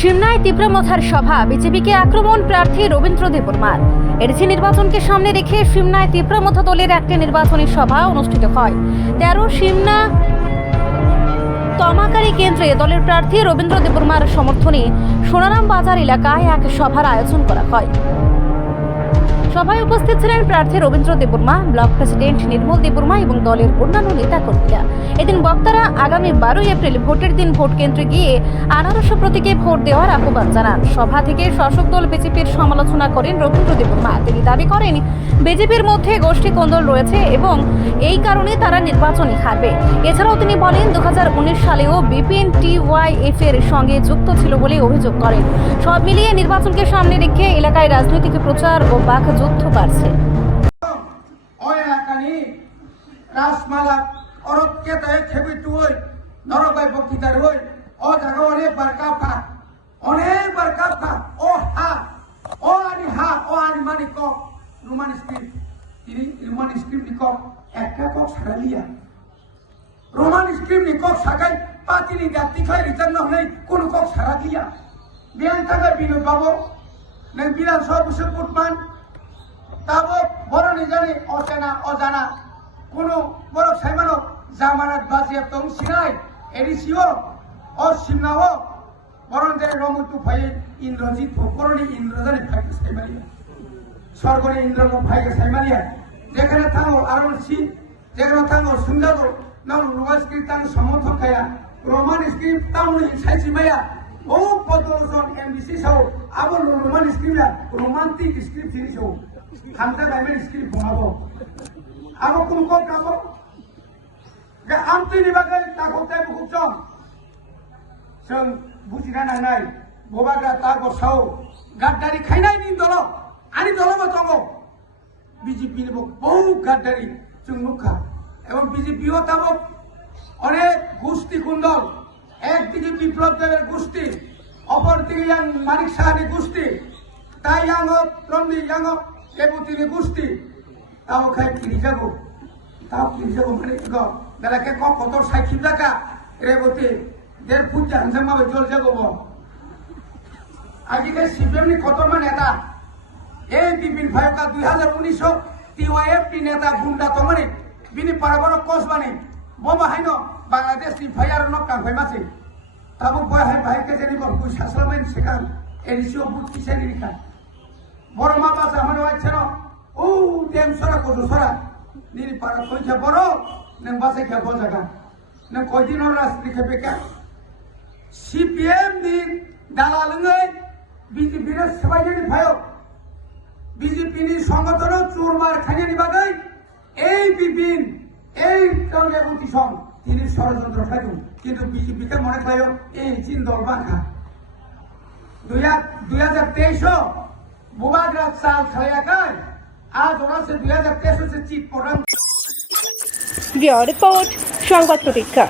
সিমনায় তীব্রমথার সভা, বিজেপিকে আক্রমণ প্রার্থী রবীন্দ্র দেববর্মার। এডিসি নির্বাচনকে সামনে রেখে সিমনায় তীব্রমথা দলের একটি নির্বাচনী সভা অনুষ্ঠিত হয়। 13 সিমনা তমাকারী কেন্দ্রে দলের প্রার্থী রবীন্দ্র দেববর্মার সমর্থনে সোনারাম বাজার এলাকায় এক সভার আয়োজন করা হয়। সভায় উপস্থিত ছিলেন প্রার্থী রবীন্দ্র দেববর্মা, ব্লক প্রেসিডেন্ট নির্মল দেববর্মা এবং দলের অন্যান্য নেতাকর্মীরা। এদিন বক্তারা আগামী 12 এপ্রিল ভোটের দিন ভোট কেন্দ্রে গিয়ে আনারস প্রতীকে ভোট দেওয়ার আহ্বান জানান। সভা থেকে শাসক দল বিজেপির সমালোচনা করেন রবীন্দ্র দেববর্মা। তিনি দাবি করেন বিজেপির মধ্যে গোষ্ঠী কোন্দল রয়েছে এবং এই কারণে তারা নির্বাচনে হারবে। এছাড়াও তিনি বলেন 2019 সালেও বিপিন টিওয়াইএফ এর সঙ্গে যুক্ত ছিল বলে অভিযোগ করেন। সব মিলিয়ে নির্বাচনকে সামনে রেখে এলাকায় রাজনৈতিক প্রচার ও বাক যুদ্ধ বাড়ছে। রোমান স্ক্রিপ্ট নিকক সাগাই পাতিনি গাতি খাই রিটার্ন হই কোন কক সারা দিয়া বিয়ান থাকা বিনোদ বাবু নং বিধান সভা বসে পুটমান তাবো বড় নিজানি অচেনা অজানা কোন বড় সাইমানো জামানাত বাজিয়া তং সিনাই এডিসিও ও সিমনাও বরং যে রমতু ভাই ইন্দ্রজিৎ ফকরনি ইন্দ্রজানি ভাইকে সাইমালিয়া স্বর্গনি ইন্দ্র ভাইকে সাইমালিয়া যেখানে থাকো আরন সি যেখানে থাকো সুন্দর নাম রোমান স্ক্রিপ্ট তাং সমর্থন খায়া রোমান স্ক্রিপ্ট তামনি সাইসিমায়া ও পদজন এমবিসি সাও আবো রোমান স্ক্রিপ্ট রোমান্টিক স্ক্রিপ্ট জিনিস হো খামতা বাইমেন স্ক্রিপ্ট বনাবো আবো কোন কো কাবো গে আমতিনি বাগে তাকো তাই বুকচম जों बुजिना नांनाय बबाग्रा तागो साव गाद्दारि खायनाय नि दल आनि दलबो दङ बिजेपि नि बहु गाद्दारि जों नुखा এবং বিজেপিও তাবো অনেক গোষ্ঠী কুণ্ডল, একদিকে বিপ্লব দেবের গোষ্ঠী, অপরদিকে ইয়াং মানিক সাহানি গোষ্ঠী, তাই ইয়াং রমনি ইয়াং দেবতিনি গোষ্ঠী তাও খাই কিনি যাবো তাও কিনি যাবো মানে বেলাকে কত সাইখিম জায়গা রেবতী দেড় ফুট হানসাম মাবে জল যাবো আজকে সিপিএম নি কত মান নেতা এই বিপিন ভাইকা 2019 টিওয়াইএফ নি নেতা গুন্ডা তো মানে বিনি পারাবর কোস বানি বোমা হাইনো বাংলাদেশ নি ভাইয়ার ন কাংফাই মাসে তাবো বয় হাই ভাই কে জানি বল কুই সাসলামেন সেখান এডিসিও বুট কিসেনি রিখা বড় মা বাসা মানে আছে না ও দেম সরা কোজো সরা নিরি পারা কইছে বড় নং বাসে কে বল জায়গা নং কয়দিন ওর রাস্তা কে বেকা সিপিএম নি দালালঙ্গই বিজেপি র সবাইনি ভাইও বিজেপি নি সংগঠন চুরমার খাইনি বাগাই এই বিপিন এই দলের সং তিনি ষড়যন্ত্র থাকুন কিন্তু বিজেপিকে মনে পাইও এই চীন দল বাঁধা 2023 বুবাগ্রা চাল খেলাকায় আজ ওরা সে 2023 সে চিট পড়ান। রিপোর্ট সংবাদ প্রতীক্ষা।